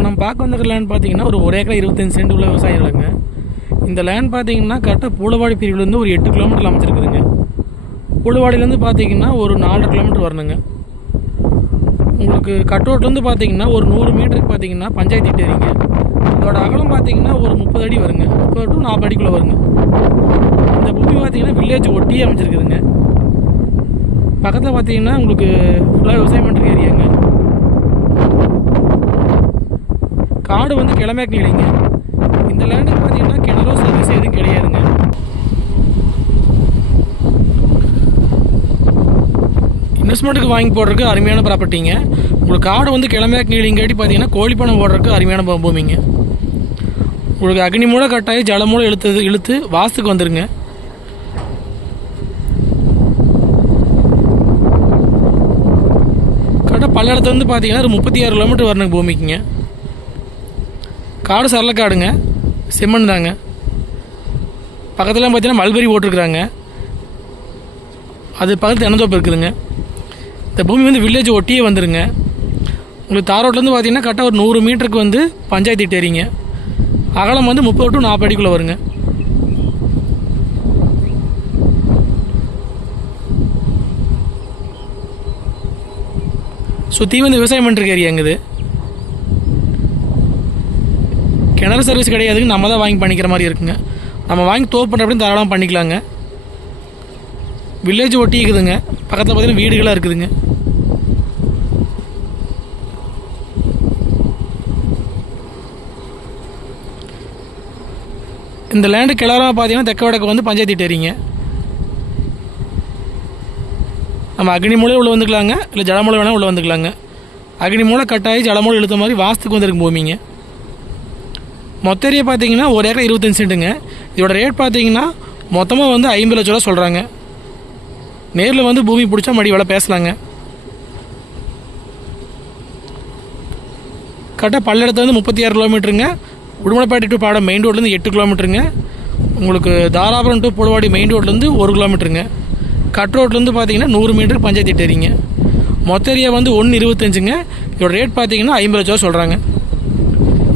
இப்போ நம்ம பார்க்க வந்திருக்க லேண்ட் பார்த்தீங்கன்னா ஒரு ஒரு ஏக்கர் இருபத்தஞ்சு சென்ட் உள்ள விவசாய நிலங்க இந்த லேண்ட் பார்த்தீங்கன்னா கரெக்டாக பூலவாடி பிரிவுலேருந்து ஒரு எட்டு கிலோமீட்டர் அமைச்சிருக்குதுங்க பூலவாடியிலேருந்து பார்த்தீங்கன்னா ஒரு நாலரை கிலோமீட்டர் வரணுங்க. உங்களுக்கு கட்டோட்லேருந்து பார்த்தீங்கன்னா ஒரு நூறு மீட்டருக்கு பார்த்தீங்கன்னா பஞ்சாயத்து டேரிங்க அதோட அகலம் பார்த்தீங்கன்னா ஒரு முப்பது அடி வருங்க. முப்பது டு நாற்பது அடிக்குள்ளே வருங்க. இந்த பூமி பார்த்தீங்கன்னா வில்லேஜ் ஒட்டியே அமைச்சிருக்குதுங்க பக்கத்தில் பார்த்தீங்கன்னா உங்களுக்கு ஃபுல்லாக விவசாயம் பண்ணுற ஏரியாங்க காடு வந்து கிழமேக்கு நிலைங்க இந்த லேண்டுக்கு பார்த்தீங்கன்னா கிணறோ சர்வீஸ் எதுவும் கிடையாதுங்க. இன்வெஸ்ட்மெண்ட்டுக்கு வாங்கி போடுறதுக்கு அருமையான ப்ராப்பர்ட்டிங்க உங்களுக்கு காடு வந்து கிழமையாக்கு நீளிங்காட்டி பார்த்தீங்கன்னா கோழிப்பணம் போடுறதுக்கு அருமையான பூமிங்க. உங்களுக்கு அக்னி மூலம் கட்டாயி ஜலமூலம் இழுத்தது இழுத்து வாஸ்துக்கு வந்துருங்க. கரெக்டாக பல்லடத்துலேருந்து பார்த்தீங்கன்னா ஒரு முப்பத்தி ஆறு கிலோமீட்டர் வரணுங்க பூமிக்குங்க. காடு சரள காடுங்க. செம்மண் தாங்க. பக்கத்தில் பார்த்தீங்கன்னா மல்பெரி போட்டிருக்குறாங்க. அது பக்கத்து தென்னந்தோப்பு இருக்குதுங்க. இந்த பூமி வந்து வில்லேஜ் ஒட்டியே வந்துடுங்க உங்களுக்கு தார் ரோட்லேருந்து பார்த்தீங்கன்னா கரெக்டாக ஒரு நூறு மீட்டருக்கு வந்து பஞ்சாயத்து டேரிங்க அகலம் வந்து முப்பது டு நாற்பது அடிக்குள்ளே வருங்க. சுற்றி வந்து விவசாயம் பண்ணுறக்கு ஏரியாங்குது கிணறு சர்வீஸ் கிடையாதுங்க நம்ம தான் வாங்கி பண்ணிக்கிற மாதிரி இருக்குங்க. நம்ம வாங்கி தோப்பு பண்ணுற அப்படின்னு தாராளமாக பண்ணிக்கலாங்க. வில்லேஜ் ஒட்டி இருக்குதுங்க பக்கத்தில் பார்த்தீங்கன்னா வீடுகளாக இருக்குதுங்க. இந்த லேண்டு கிளறாக பார்த்தீங்கன்னா தெக்க வடக்கு வந்து பஞ்சாயத்து டேரிங்க நம்ம அக்னி மூலையே உள்ளே வந்துக்கலாங்க. இல்லை ஜலமூலை வேணால் உள்ளே வந்துக்கலாங்க. அக்னி மூலை கட்டாயி ஜலமூலை இழுத்த மாதிரி வாஸ்துக்கு வந்திருக்கு பூமிங்க. மொத்த ஏரியா பார்த்தீங்கன்னா ஒரு ஏக்கர் இருபத்தஞ்சு சென்ட்டுங்க. இதோட ரேட் பார்த்தீங்கன்னா மொத்தமாக வந்து ஐம்பது லட்ச ரூபா சொல்கிறாங்க நேரில் வந்து பூமி பிடிச்சா மடி வேலை பேசலாங்க. கரெக்டாக பல்லடத்துல வந்து முப்பத்தி ஆறு கிலோமீட்டருங்க. உடுமலைப்பேட்டை டு பாடம் மெயின் ரோட்லேருந்து எட்டு கிலோமீட்டருங்க. உங்களுக்கு தாராபுரம் டு புலவாடி மெயின் ரோட்லேருந்து ஒரு கிலோமீட்டருங்க. கட் ரோட்லேருந்து பார்த்தீங்கன்னா நூறு மீட்டருக்கு பஞ்சாயத்து எட்டுறீங்க மொத்த ஏரியா வந்து ஒன்று இருபத்தஞ்சுங்க. இதோட ரேட் பார்த்தீங்கன்னா ஐம்பது லட்ச ரூபா சொல்கிறாங்க